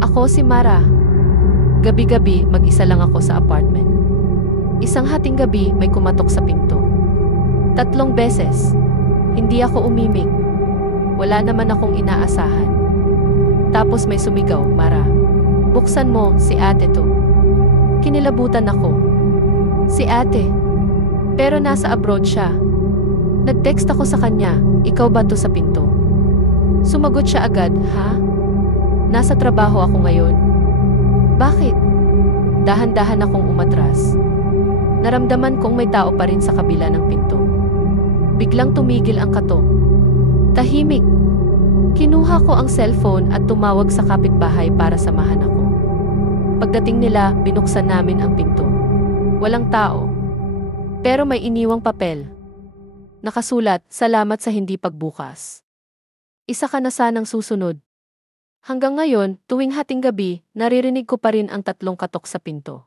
Ako si Mara. Gabi-gabi, mag-isa lang ako sa apartment. Isang hating gabi, may kumatok sa pinto. 3 beses. Hindi ako umimik. Wala naman akong inaasahan. Tapos may sumigaw, Mara. Buksan mo, si ate to. Kinilabutan ako. Si ate. Pero nasa abroad siya. Nag-text ako sa kanya, ikaw ba to sa pinto? Sumagot siya agad, ha? Nasa trabaho ako ngayon. Bakit? Dahan-dahan akong umatras. Naramdaman kong may tao pa rin sa kabila ng pinto. Biglang tumigil ang katok. Tahimik. Kinuha ko ang cellphone at tumawag sa kapitbahay para samahan ako. Pagdating nila, binuksan namin ang pinto. Walang tao. Pero may iniwang papel. Nakasulat, salamat sa hindi pagbukas. Isa ka na sanang susunod. Hanggang ngayon, tuwing hating gabi, naririnig ko pa rin ang 3 katok sa pinto.